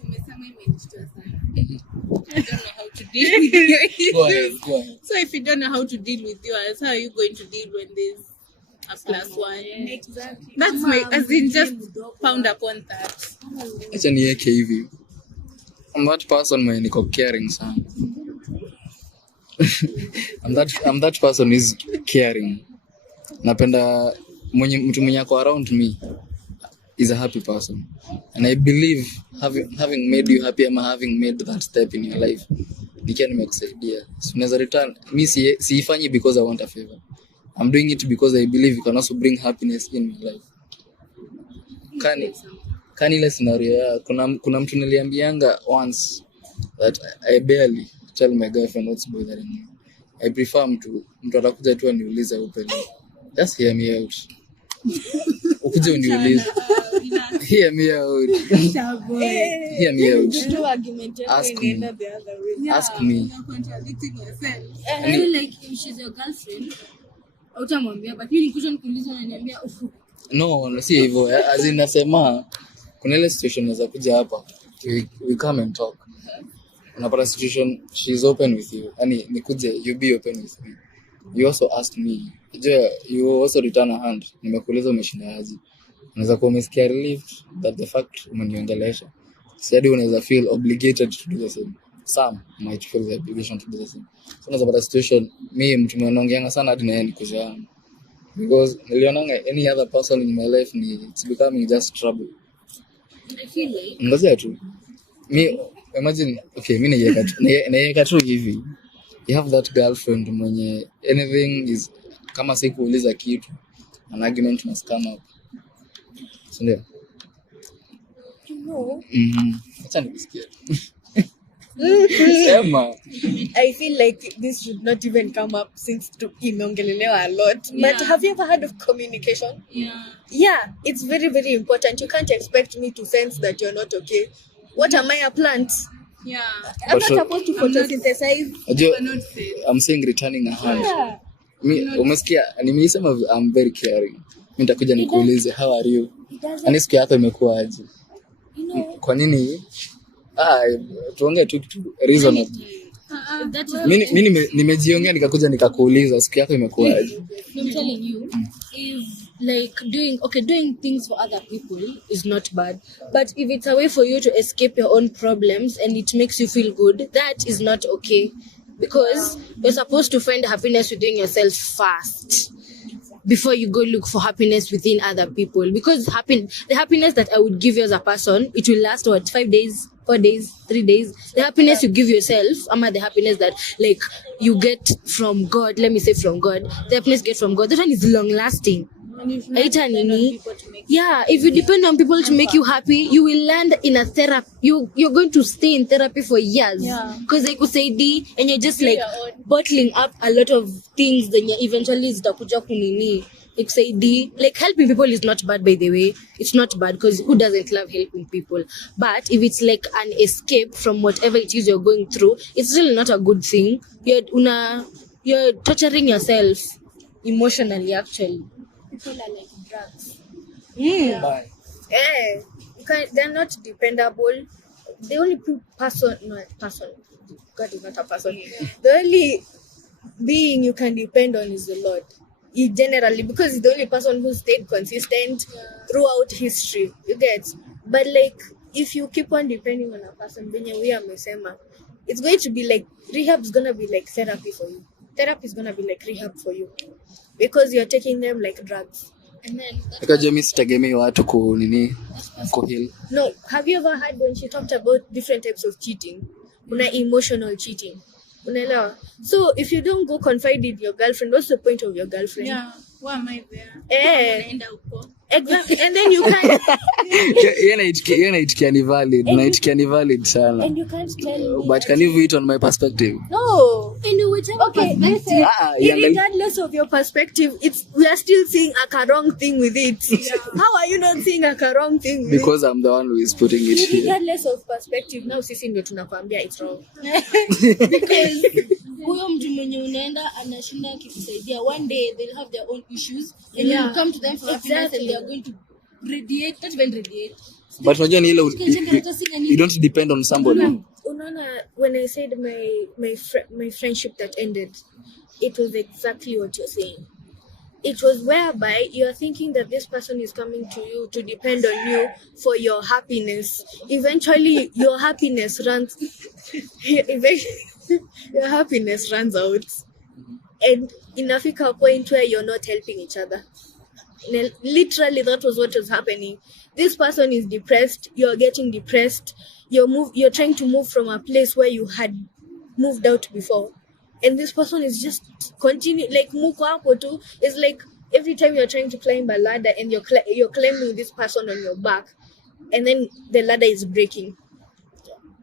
I don't know how to deal with your issues. Go ahead. So if you don't know how to deal with yours, how are you going to deal when there's a plus one? Exactly. That's my, as in, just pound upon that. Acha niweke hivi. I'm that person mwenye niko caring sana. I'm that person is caring. Napenda mtu mwenye ako around me is a happy person, and I believe having made you happy ama having made that step in your life nikia nimekusaidia. So unaweza return. Mi siifanyi because I want a favor. I'm doing it because I believe you can also bring happiness in my life. Kani ile scenario ya kuna mtu niliambianga once that I barely tell my girlfriend what's bothering me. I prefer mtu atakuja tu aniulize openly. Just hear me out. Ukuje uniulize. Hear me out. Hear me out. Ask me. Ask me. I feel like if she's your girlfriend, utamwambia, but mimi nikuje nikuulize unaniambia ufu. No, si hivyo. As in nasema kuna ile situation inaweza kuja hapa. We come and talk. Unapata situation she's open with you. Yaani nikuje you be open with me. You also ask me. You also return a hand. Nimekuuliza umeshinda aje. Unaweza kuwa umesikia relieved that the fact umeniongelesha. Siadi unaweza feel obligated to do the same. Some might feel the obligation to do the same. So unaweza pata situation mimi mtu mnaongeanga sana hadi na yeye nikuzaa. Because nilionanga any other person in my life it's becoming just trouble. I feel like Ngoja tu. Me imagine okay mimi naiweka tu hivi. You have that girlfriend mwenye anything is kama sikuuliza kitu an argument must come up. So ndio. Acha nisikie. Sema. I feel like this should not even come up since imeongelelewa a lot. But have you ever heard of communication? Yeah, it's very, very important. You can't expect me to sense that you're not okay. What am I, a plant? Yeah. I'm not supposed to photosynthesize. I'm saying returning a hand. Umesikia nimesema I'm very caring. Mimi nitakuja nikuulize how are you? Ani siku yako imekuwa aje? Kwa nini? Tuongee tu reason. Mimi nimejiongea nikakuja nikakuuliza siku yako imekuwa aje? I'm telling you, if like doing things for other people is not bad, but if it's a way for you to escape your own problems and it makes you feel good, that is not okay, because you're supposed to find happiness within yourself first before you go look for happiness within other people, because the happiness that I would give you as a person, it will last 5 days, 4 days, 3 days. The happiness you give yourself, the happiness that like you get from God, let me say from God, the happiness you get from God, that one is long lasting. Yeah, if you depend on people to make you happy, you will land in a therapy. You're going to stay in therapy for years. Because they could say D, and you're just like bottling up a lot of things. Then you eventually zitakuja kunini. Like say D, like helping people is not bad, by the way. It's not bad because who doesn't love helping people? But if it's like an escape from whatever it is you're going through, it's really not a good thing. You're torturing yourself emotionally, actually. People are like drugs. They're not dependable. The only person. God is not a person. The only being you can depend on is the Lord. Generally, because he's the only person who stayed consistent throughout history. You get? But like, if you keep on depending on a person, it's going to be like rehab's gonna be like therapy for you. Therapy is gonna be like rehab for you. Because you're taking them like drugs. And then Jamie sitegemei watu kuheal. No, have you ever heard when she talked about different types of cheating? Kuna emotional cheating. Unaelewa? So if you don't go confide in your girlfriend, what's the point of your girlfriend? Yeah, why am I there? Exactly. And then you can't It can be valid sana. and you can't tell me. But can you view it on my perspective? No. And whichever perspective. Regardless of your perspective, we are still seeing a wrong thing with it. How are you not seeing a wrong thing with because I'm the one who is putting it here. Regardless of perspective, now sisi ndio tunakwambia it's wrong. Because huyo mtu mwenye unaenda anashinda akikusaidia, one day they'll have their own issues and you come to them for happiness and they are going to radiate, not even radiate. But unajua ni ile you don't depend on somebody. Unaona, when I said my friendship that ended, it was exactly what you're saying. It was whereby you are thinking that this person is coming to you to depend on you for your happiness. Eventually, your happiness runs. Your happiness runs out, and inafika a point where you're not helping each other. Literally, that was what was happening. This person is depressed. You're getting depressed. You're trying to move from a place where you had moved out before, and this person is just continue like muko hapo tu. It's like every time you're trying to climb a ladder and you're climbing with this person on your back, and then the ladder is breaking.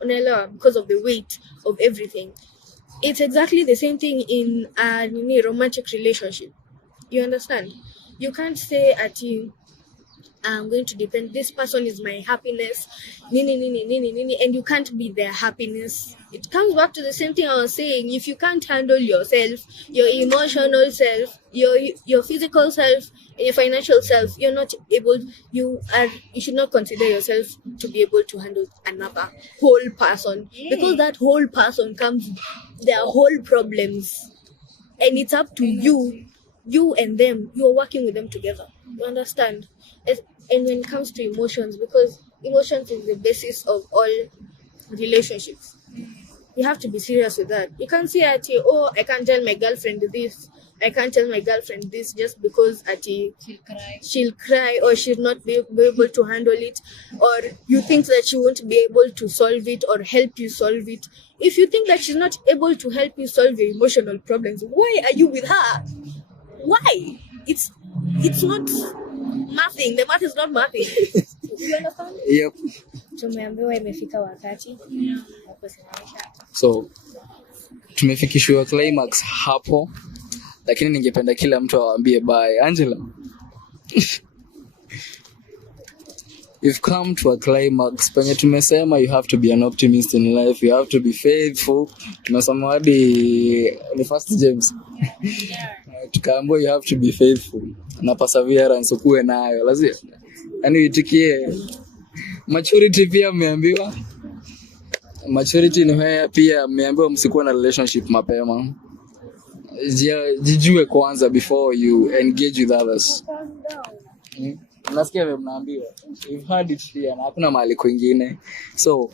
Unaelewa, because of the weight of everything. It's exactly the same thing in a romantic relationship. You understand? You can't say I'm going to depend. This person is my happiness, and you can't be their happiness. It comes back to the same thing I was saying. If you can't handle yourself, your emotional self, your physical self, and your financial self, you're not able. You should not consider yourself to be able to handle another whole person, because that whole person comes their whole problems, and it's up to you and them. You're working with them together. You understand? And when it comes to emotions, because emotions is the basis of all relationships, you have to be serious with that. You can't say I can't tell my girlfriend this, I can't tell my girlfriend this, just because she'll cry or she'll not be able to handle it, or you think that she won't be able to solve it or help you solve it. If you think that she's not able to help you solve your emotional problems, why are you with her? Why? It's not nothing. The math is not nothing. You understand? Yep. Tumeambiwa imefika wakati wa kusimamisha. So tumefikishwa climax hapo, lakini ningependa kila mtu awaambie bye. Angela, you've come to a climax. Penye tumesema you have to be an optimist in life, you have to be faithful. Tumesema hadi ni first James. Tukaambiwa you have to be faithful na perseverance ukuwe nayo lazima. Yaani uitikie. Maturity pia mmeambiwa. Maturity ni haya pia mmeambiwa msikuwe na relationship mapema. Jijue kwanza before you engage with others. Nasikia vile mnaambiwa. You've heard it here na hakuna mahali kwingine. So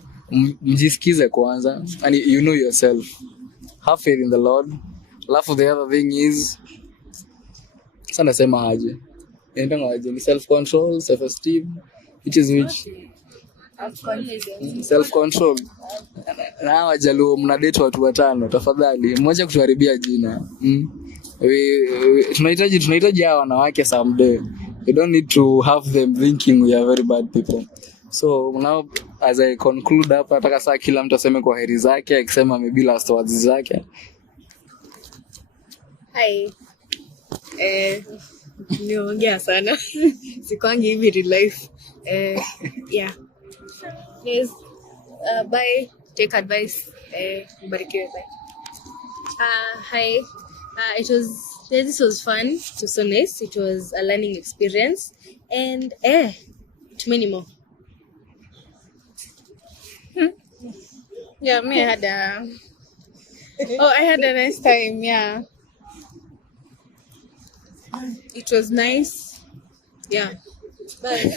mjisikize kwanza and you know yourself. Have faith in the Lord. Alafu the other thing is sana sema aje. Ndio aje ni self control, self esteem, which self control. Na wajaluo mna date watu watano tafadhali mmoja kutuharibia jina. Tunahitaji hawa wanawake someday. You don't need to have them thinking we are very bad people. So now as I conclude hapa nataka saa kila mtu aseme kwa heri zake, akisema maybe last words zake. Hi. Niongea sana. Sikwangi hivi real life. Yeah. Please bye, take advice. Mbarikiwe bye. Hi. This was fun. It was so nice. It was a learning experience, and too many more. Yeah, me I had I had a nice time. Yeah, it was nice. Yeah. Bye.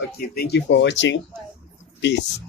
Okay, thank you for watching. Peace.